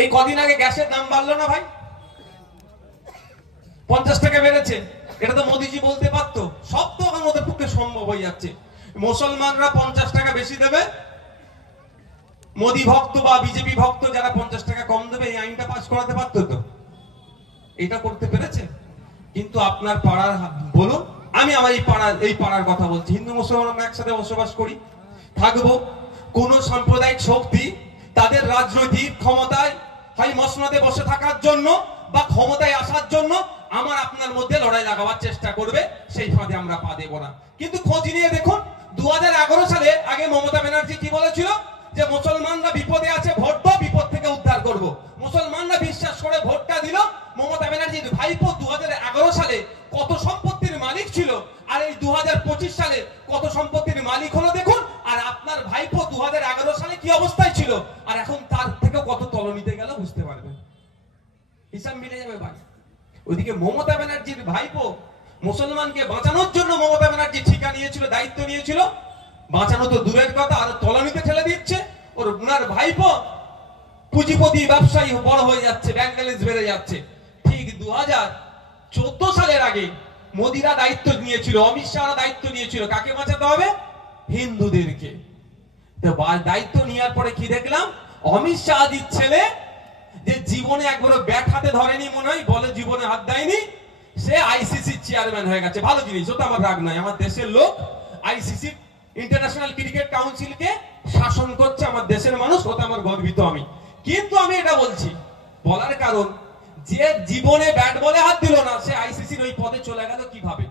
এই কদিন আগে গ্যাসের দাম বাড়লো না ভাই, 50 টাকা বেড়েছে। এটা তো মোদিজি বলতে পারতো, সব তো আমাদের পক্ষে সম্ভব হয়ে যাচ্ছে। মুসলমানরা 50 টাকা বেশি দেবে, মোদি ভক্ত বা বিজেপি ভক্ত যারা 50 টাকা কম দেবে, এই আইনটা পাস করাতে পারতো তো। এটা করতে পেরেছে? কিন্তু আপনার পাড়ার বলুন, আমি আমার এই পাড়ার কথা বলছি, হিন্দু মুসলমান আমরা একসাথে বসবাস করি, থাকবো। কোন সাম্প্রদায়িক শক্তি তাদের রাজনৈতিক ক্ষমতায় হয় মসনদে বসে থাকার জন্য বা ক্ষমতায় আসার জন্য আমার আপনার মধ্যে লড়াই লাগাবার চেষ্টা করবে, সেই ফাঁদে আমরা পা দেব না। কিন্তু খোঁজ নিয়ে দেখুন, 2011 সালে আগে মমতা ব্যানার্জি কি বলেছিল, যে মুসলমানরা বিপদে আছে, ভোট দাও, বিপদ থেকে উদ্ধার করব। মুসলমানরা বিশ্বাস করে ভোটটা দিল। মমতা ব্যানার্জির ভাইপো 2011 সালে কত সম্পত্তির মালিক ছিল, আর এই 2025 সালে কত সম্পত্তির মালিক হলো দেখুন। আর আপনার ভাইপো 2011 সালে কি অবস্থায় ছিল, আর এখন তার থেকে কত তলনিতে গেল বুঝতে পারবেন। হিসাব মিলে যাবে ভাই। ওইদিকে মমতা ব্যানার্জির ভাইপো মুসলমানকে বাঁচানোর জন্য মমতা ব্যানার্জি ঠিকা নিয়েছিল, দায়িত্ব নিয়েছিল, বাঁচানো তো দূরের কথা, আর তলানিতে ঠেলে দিচ্ছে। ওর উনার ভাইপো পুঁজিপতি ব্যবসায়ী বড় হয়ে যাচ্ছে, ব্যাংক ব্যালেন্স বেড়ে যাচ্ছে। ঠিক 2014 সালের আগে মোদিরা দায়িত্ব নিয়েছিল, অমিত শাহরা দায়িত্ব নিয়েছিল, কাকে বাঁচাতে হবে? হিন্দুদেরকে। তো দায়িত্ব নেওয়ার পরে কি দেখলাম, অমিত শাহজির ছেলে, যে জীবনে একবার ব্যাট হাতে ধরেনি, মনে হয় বলে জীবনে হাত দেয়নি, সে আইসিসি চেয়ারম্যান হয়ে গেছে। ভালো জিনিস, ওটা আমার রাগ নাই, আমার দেশের লোক আইসিসি ইন্টারন্যাশনাল ক্রিকেট কাউন্সিলকে শাসন করছে, আমার দেশের মানুষ, ওটা আমার গর্বিত আমি। কিন্তু আমি এটা বলছি, বলার কারণ, যে জীবনে ব্যাট বলে হাত দিল না, সে আইসিসির ওই পদে চলে গেল কিভাবে,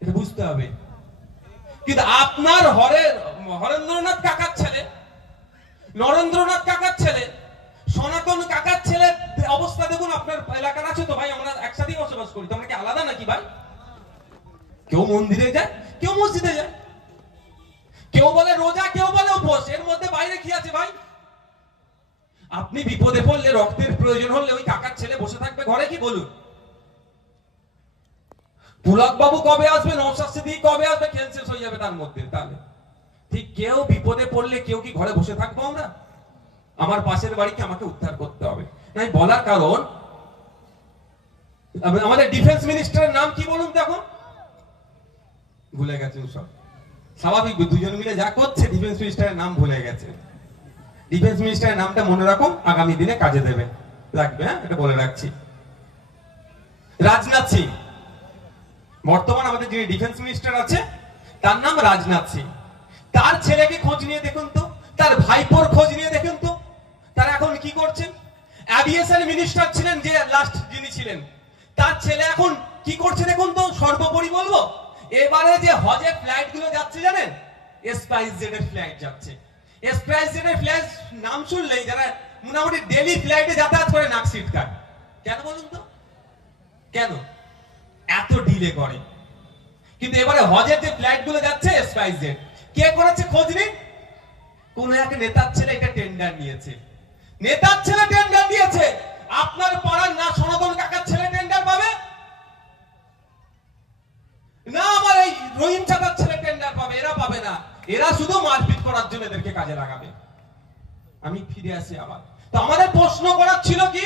এটা বুঝতে হবে। কিন্তু আপনার হরেন্দ্রনাথ কাকার ছেলে, নরেন্দ্রনাথ কাকার ছেলে, সনাতন কাকার ছেলে অবস্থা দেখুন। আপনার এলাকার আছে তো ভাই, আমরা একসাথেই বসবাস করি, তোমরা কি আলাদা নাকি ভাই? কেউ মন্দিরে যায়, কেউ মসজিদে যায়, কেউ বলে রোজা, কেউ বলে উপোস, এর মধ্যে বাইরে কি আছে ভাই? আপনি বিপদে পড়লে, রক্তের প্রয়োজন হলে ওই কাকার ছেলে বসে থাকবে ঘরে, কি বলুন? পুলক বাবু কবে আসবে, নওশাদ সিদ্দিকী কবে আসবে, খেল শেষ হয়ে যাবে তার মধ্যে। তাহলে ঠিক কেউ বিপদে পড়লে কেউ কি ঘরে বসে থাকবো আমরা? আমার পাশের বাড়িকে আমাকে উদ্ধার করতে হবে। নাই বলার কারণ, আমাদের ডিফেন্স মিনিস্টারের নাম কি বলুন তো এখন? ভুলে গেছেন সব, স্বাভাবিক, দুজন মিলে যা করছে, ডিফেন্স মিনিস্টারের নাম ভুলে গেছে। ডিফেন্স মিনিস্টারের নামটা মনে রাখুন, আগামী দিনে কাজে দেবে, রাখবে, হ্যাঁ, এটা বলে রাখছি। রাজনাথ সিং, বর্তমান আমাদের যিনি ডিফেন্স মিনিস্টার আছে, তার নাম রাজনাথ সিং। তার ছেলেকে খোঁজ নিয়ে দেখুন তো, তার ভাইপোর খোঁজ নিয়ে দেখুন তো, তারা এখন কি করছেন। অ্যাভিয়েশন মিনিস্টার ছিলেন যে লাস্ট যিনি ছিলেন, তার ছেলে এখন কি করছে দেখুন তো। সর্বোপরি বলবো, এবারে যে হজের ফ্লাইট গুলো যাচ্ছে জানেন, স্পাইসজেট এর ফ্লাইট যাচ্ছে। স্পাইসজেট এর ফ্লাইট নাম শুনলেই যারা মোটামুটি ডেলি ফ্লাইটে যাতায়াত করে নাক সিটকায়। কেন বলুন তো, কেন এত ডিলে করে? কিন্তু এবারে হজের যে ফ্লাইট গুলো যাচ্ছে স্পাইসজেট, কে করেছে খোঁজ নিন। কোন এক নেতার ছেলে এটা টেন্ডার নিয়েছে, নেতার ছেলে টেন্ডার দিয়েছে। আপনার পাড়ার না সনাতন কাকার ছেলে টেন্ডার পাবে না, আমার এই রহিম চাচার ছেলে টেন্ডার পাবে, এরা পাবে না। এরা শুধু মারপিট করার জন্য এদেরকে কাজে লাগাবে। আমি ফিরে আসি আবার, তো আমাদের প্রশ্ন করার ছিল কি,